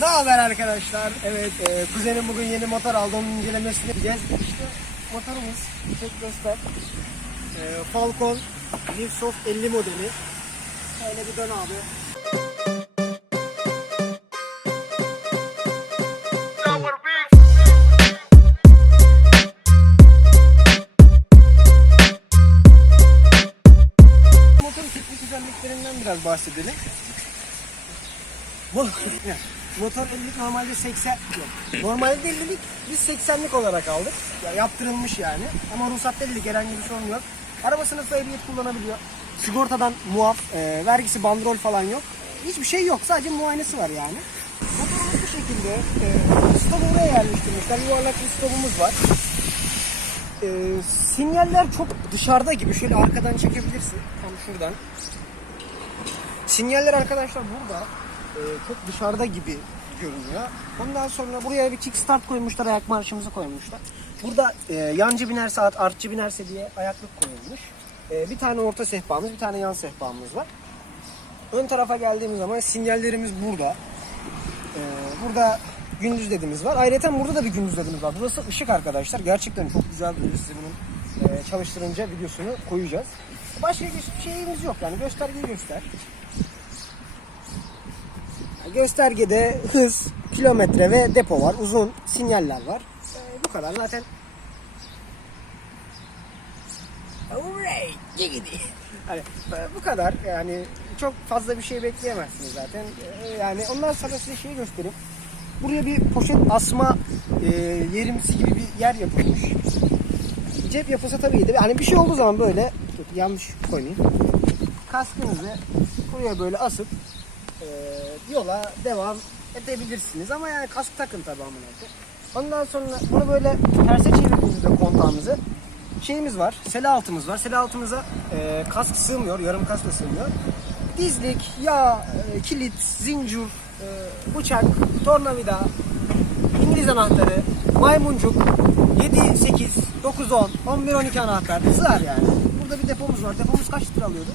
Ne haber arkadaşlar? Evet, e, kuzenim bugün yeni motor aldı. Onun incelemesini yapacağız. İşte motorumuz. Çek göster. E, Falcon Livesoft 50 modeli. Şöyle bir dön abi. Motorun teknik özelliklerinden biraz bahsedelim. Bu motor 50'lik normalde 80 yok. Normalde 50'lik biz 80'lik olarak aldık. Ya yaptırılmış yani. Ama ruhsatta 50'lik herhangi bir sorun yok. Araba sınıfı ehliyet kullanabiliyor. Sigortadan muaf, e, vergisi bandrol falan yok. Hiçbir şey yok. Sadece muayenesi var yani. Motorumuz bu şekilde. E, stopu buraya yerleştirmişler. Yuvarlak bir stopumuz var. E, sinyaller çok dışarıda gibi. Şöyle arkadan çekebilirsin. Tam şuradan. Sinyaller arkadaşlar burada e, çok dışarıda gibi görünüyor. Ondan sonra buraya bir kickstart koymuşlar, ayak marşımızı koymuşlar. Burada e, yancı binerse at, artçı binerse diye ayaklık koyulmuş. E, bir tane orta sehpamız, bir tane yan sehpamız var. Ön tarafa geldiğimiz zaman sinyallerimiz burada. E, burada gündüz ledimiz var. Ayrıca burada da bir gündüz ledimiz var. Burası ışık arkadaşlar. Gerçekten çok güzel duruyor. Size bunun e, çalıştırınca videosunu koyacağız. Başka bir şeyimiz yok yani göstergeyi göster. Göstergede hız, kilometre ve depo var. Uzun sinyaller var. Ee, bu kadar zaten. Hooray! Gigidi. Hani e, bu kadar yani çok fazla bir şey bekleyemezsiniz zaten. Ee, yani ondan sonra size şeyi göstereyim. Buraya bir poşet asma e, yerimsi gibi bir yer yapılmış. Cep yapılsa tabii iyiydi. Hani bir şey olduğu zaman böyle yanlış koymayayım. Kaskınızı buraya böyle asıp e, yola devam edebilirsiniz. Ama yani kask takın tabii amına. Ondan sonra bunu böyle terse çevirdiğimizde kontağımızı şeyimiz var. Sele altımız var. Sele altımıza e, kask sığmıyor. Yarım kask da sığmıyor. Dizlik, yağ, e, kilit, zincir, e, bıçak, tornavida, İngiliz anahtarı, maymuncuk, 7, 8, 9, 10, 11, 12 anahtar sığar yani. Burada bir depomuz var. Depomuz kaç litre alıyordu?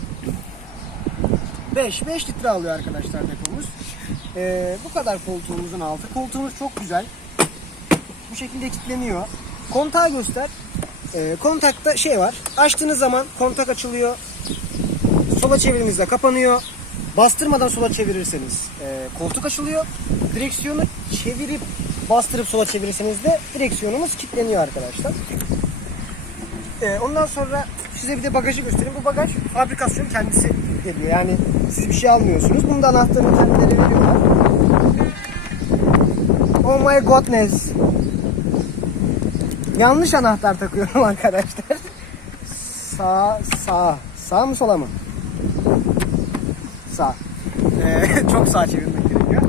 5. 5 litre alıyor arkadaşlar depomuz. Ee, bu kadar koltuğumuzun altı. Koltuğumuz çok güzel. Bu şekilde kilitleniyor. Kontağı göster. Ee, kontakta şey var. Açtığınız zaman kontak açılıyor. Sola çevirdiğinizde kapanıyor. Bastırmadan sola çevirirseniz e, koltuk açılıyor. Direksiyonu çevirip bastırıp sola çevirirseniz de direksiyonumuz kilitleniyor arkadaşlar. Ee, ondan sonra size bir de bagajı göstereyim. Bu bagaj fabrikasyon kendisi geliyor. Yani siz bir şey almıyorsunuz. Bunun da anahtarını kendileri veriyorlar. Oh my godness. Yanlış anahtar takıyorum arkadaşlar. Sağ, sağ. Sağ mı sola mı? Sağ. Ee, çok sağ çevirmek gerekiyor.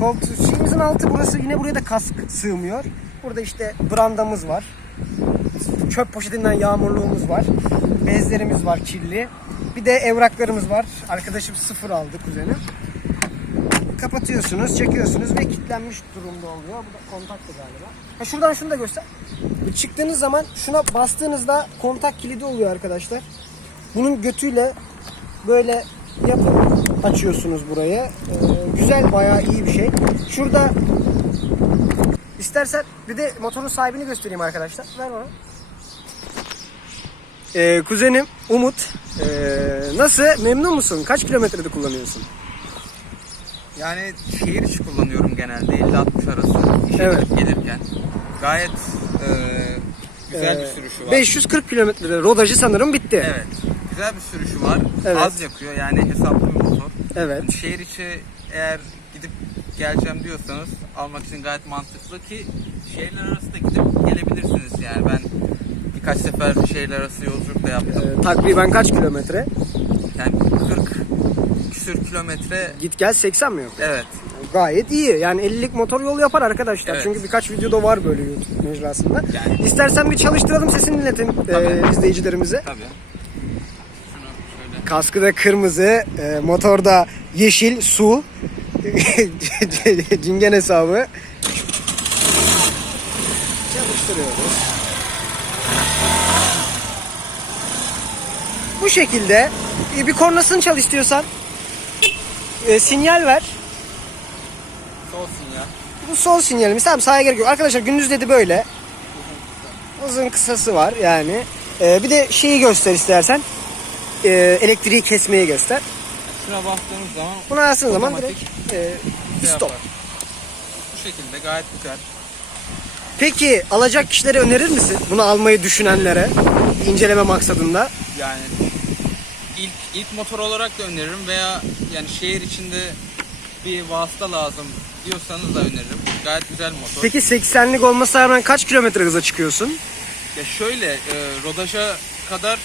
Koltuğu, şeyimizin altı burası. Yine buraya da kask sığmıyor. Burada işte brandamız var çöp poşetinden yağmurluğumuz var. Bezlerimiz var kirli. Bir de evraklarımız var. Arkadaşım sıfır aldı kuzenim. Kapatıyorsunuz, çekiyorsunuz ve kilitlenmiş durumda oluyor. Bu da kontaktı galiba. Ha şuradan şunu da göster. Çıktığınız zaman şuna bastığınızda kontak kilidi oluyor arkadaşlar. Bunun götüyle böyle yapıp açıyorsunuz burayı. Ee, güzel, bayağı iyi bir şey. Şurada istersen bir de motorun sahibini göstereyim arkadaşlar. Ver bana. Ee, kuzenim Umut. Ee, nasıl? Memnun musun? Kaç kilometrede kullanıyorsun? Yani şehir içi kullanıyorum genelde 50-60 arası işe Evet. gidip gelirken. Gayet e, güzel bir Ee, sürüşü var. 540 kilometrede rodajı sanırım bitti. Evet. Güzel bir sürüşü var. Evet. Az yakıyor yani hesaplı bir motor. Evet. Yani şehir içi eğer gidip geleceğim diyorsanız almak için gayet mantıklı ki şehirler arası da gidip gelebilirsiniz yani ben birkaç sefer şehirler arası yolculuk da yaptım. Ee, takriben kaç kilometre? Yani 40 küsür kilometre Git gel 80 mi yok? evet Gayet iyi. Yani 50'lik motor yol yapar arkadaşlar. Evet. Çünkü birkaç videoda var böyle YouTube mecrasında. Yani- İstersen bir çalıştıralım sesini iletin e, izleyicilerimize. tabii. Kaskı da kırmızı, e, motorda yeşil, su. Cingen hesabı. Çalıştırıyoruz. Bu şekilde e, bir kornasını çal istiyorsan. E, sinyal ver. Sol sinyal. Bu sol sinyalimiz. Tamam sahaya gerek yok. Arkadaşlar gündüz dedi böyle. Uzun kısası var yani. Ee, bir de şeyi göster istersen. Ee, elektriği kesmeyi göster. Şuna bastığımız zaman Bunu açtığın zaman Otomatik direkt e, şey stop. yapar. Bu şekilde gayet güzel. Peki alacak kişilere önerir misin? Bunu almayı düşünenlere inceleme maksadında. Yani ilk ilk motor olarak da öneririm veya yani şehir içinde bir vasıta lazım diyorsanız da öneririm. Gayet güzel motor. Peki 80'lik olmasına rağmen kaç kilometre hıza çıkıyorsun? Ya şöyle e, rodaja kadar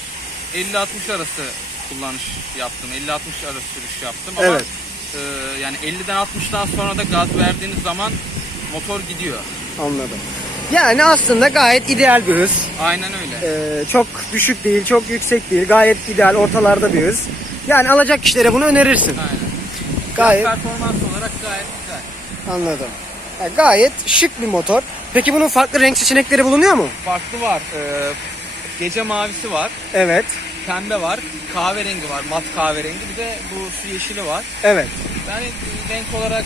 50-60 arası kullanış yaptım. 50-60 arası sürüş yaptım ama Evet. e, yani 50'den 60'tan sonra da gaz verdiğiniz zaman motor gidiyor. Anladım. Yani aslında gayet ideal bir hız. Aynen öyle. Ee, çok düşük değil, çok yüksek değil. Gayet ideal, ortalarda bir hız. Yani alacak kişilere bunu önerirsin. Aynen. Gayet Performans olarak gayet güzel. anladım. Yani gayet şık bir motor. Peki bunun farklı renk seçenekleri bulunuyor mu? Farklı var. E, gece mavisi var. Evet. Pembe var. Kahverengi var. Mat kahverengi. Bir de bu su yeşili var. Evet. Yani renk olarak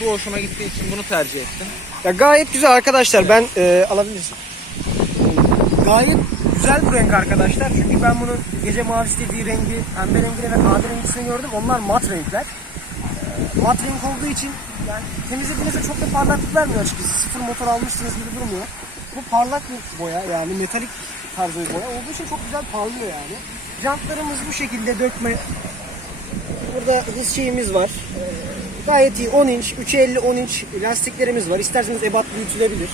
bu hoşuma gittiği için bunu tercih ettim. Ya gayet güzel arkadaşlar. Ben e, alabilirsin. Gayet güzel bu renk arkadaşlar. Çünkü ben bunun gece mavisi dediği rengi, pembe rengini ve kahverengisini gördüm. Onlar mat renkler. E, mat renk olduğu için yani temizlediğinizde çok da parlaklık vermiyor açıkçası. Sıfır motor almışsınız gibi durmuyor. Bu parlak bir boya yani metalik tarzı bir boya olduğu için çok güzel parlıyor yani. Jantlarımız bu şekilde dökme. Burada hız şeyimiz var. Ee, gayet iyi 10 inç, 3'e 50 10 inç lastiklerimiz var. İsterseniz ebat büyütülebilir.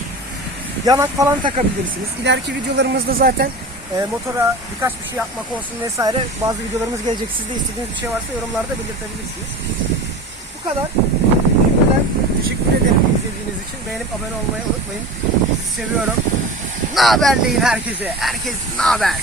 Yanak falan takabilirsiniz. İleriki videolarımızda zaten e, motora birkaç bir şey yapmak olsun vesaire bazı videolarımız gelecek. Siz de istediğiniz bir şey varsa yorumlarda belirtebilirsiniz. Bu kadar. Şimdiden teşekkür ederim izlediğiniz için. Beğenip abone olmayı unutmayın. Sizi seviyorum. Ne haberleyin herkese. Herkes ne haber?